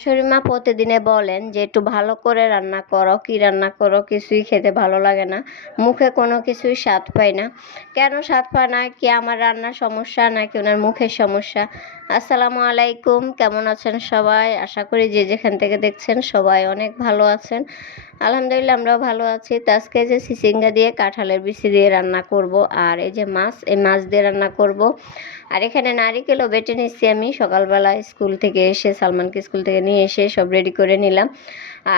শাশুড়িমা প্রতিদিনে বলেন যে একটু ভালো করে রান্না করো, কি রান্না করো কিছুই খেতে ভালো লাগে না, মুখে কোনো কিছুই স্বাদ পাই না। কেন স্বাদ পায় না? কি আমার রান্নার সমস্যা নাকি ওনার মুখের সমস্যা? আসসালামু আলাইকুম, কেমন আছেন সবাই? আশা করি যে যেখান থেকে দেখছেন সবাই অনেক ভালো আছেন। আলহামদুলিল্লাহ আমরাও ভালো আছি। তো আজকে যে চিচিঙ্গা দিয়ে কাঁঠালের বিচি দিয়ে রান্না করব, আর এই যে মাছ, এই মাছ দিয়ে রান্না করব। আর এখানে নারিকেলও বেটে নিচ্ছি আমি, সকালবেলা স্কুল থেকে এসে, সালমানকে স্কুল থেকে নিয়ে এসে সব রেডি করে নিলাম।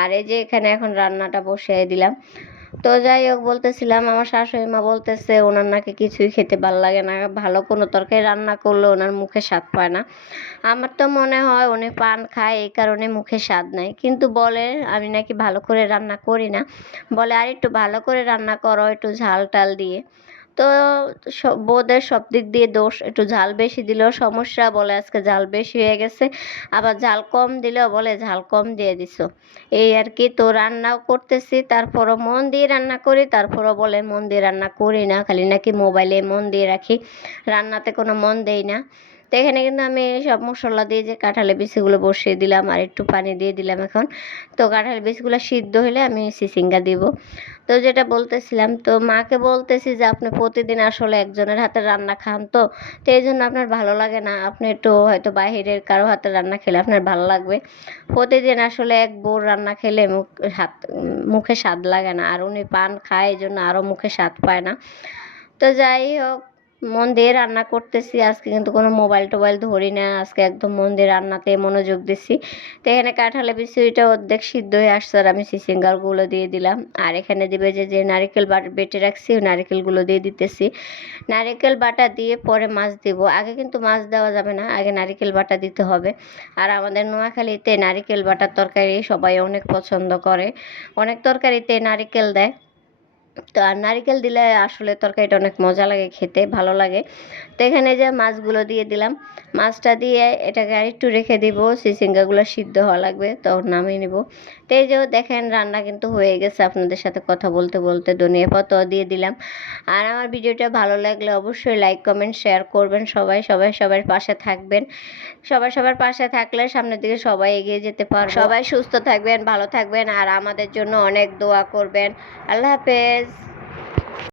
আর এই যে এখানে এখন রান্নাটা বসিয়ে দিলাম। তো যাই হোক, বলতেছিলাম আমার শাশুড়ি মা বলতেছে ওনার নাকি কিছুই খেতে ভালো লাগে না, ভালো কোনো তরকারি রান্না করলে ওনার মুখে স্বাদ পায় না। আমার তো মনে হয় উনি পান খায় এই কারণে মুখে স্বাদ নাই, কিন্তু বলে আমি নাকি ভালো করে রান্না করি না। বলে আর একটু ভালো করে রান্না করো, একটু ঝাল টাল দিয়ে। তো বোধের সব দিক দিয়ে দোষ, একটু ঝাল বেশি দিলেও সমস্যা, বলে আজকে ঝাল বেশি হয়ে গেছে। আবার ঝাল কম দিলেও বলে ঝাল কম দিয়ে দিছো। এই আর কি। তো রান্নাও করতেছি, তারপরও মন দিয়ে রান্না করি, তারপরও বলে মন দিয়ে রান্না করি না, খালি নাকি মোবাইলে মন দিয়ে রাখি, রান্নাতে কোনো মন দেই না। তো এখানে কিন্তু আমি সব মশলা দিয়ে যে কাঁঠালের বিচিগুলো বসিয়ে দিলাম, আর একটু পানি দিয়ে দিলাম এখন। তো কাঁঠালের বিচিগুলো সিদ্ধ হলে আমি চিচিঙ্গা দিব। তো যেটা বলতেছিলাম, তো মাকে বলতেছি যে আপনি প্রতিদিন আসলে একজনের হাতে রান্না খান, তো তো এই জন্য আপনার ভালো লাগে না, আপনি একটু হয়তো বাহিরের কারো হাতে রান্না খেলে আপনার ভালো লাগবে। প্রতিদিন আসলে এক বউর রান্না খেলে মুখে স্বাদ লাগে না, আর উনি পান খায় এই জন্য আরও মুখে স্বাদ পায় না। তো যাই হোক, মন দিয়ে রান্না করতেছি আজকে, কিন্তু কোনো মোবাইল টোবাইল ধরি না আজকে, একদম মন দিয়ে রান্নাতে মনোযোগ দিচ্ছি। তো এখানে কাঁঠালের বিচিটা অর্ধেক সিদ্ধ হয়ে আসছে, আর আমি চিচিঙ্গাগুলো দিয়ে দিলাম। আর এখানে দিবে যে যে নারিকেল বেটে রাখছি, ওই নারিকেলগুলো দিয়ে দিতেছি। নারিকেল বাটা দিয়ে পরে মাছ দিব, আগে কিন্তু মাছ দেওয়া যাবে না, আগে নারিকেল বাটা দিতে হবে। আর আমাদের নোয়াখালীতে নারিকেল বাটার তরকারি সবাই অনেক পছন্দ করে, অনেক তরকারিতে নারিকেল দেয়। তো আর নারিকেল দিলে আসলে তরকারিটা অনেক মজা লাগে, খেতে ভালো লাগে। তো এখানে যে মাছগুলো দিয়ে দিলাম, মাছটা দিয়ে এটাকে আরেকটু রেখে দিব, চিচিঙ্গাগুলো সিদ্ধ হওয়া লাগবে, তো নামিয়ে নিব। তো এই যে দেখেন রান্না কিন্তু হয়ে গেছে, আপনাদের সাথে কথা বলতে বলতে ধনিয়া পাতাও দিয়ে দিলাম। আর আমার ভিডিওটা ভালো লাগলে অবশ্যই লাইক কমেন্ট শেয়ার করবেন, সবাই সবাই সবার পাশে থাকবেন। সবাই সবার পাশে থাকলে সামনের দিকে সবাই এগিয়ে যেতে পারবো। সবাই সুস্থ থাকবেন, ভালো থাকবেন, আর আমাদের জন্য অনেক দোয়া করবেন। আল্লাহ হাফেজ।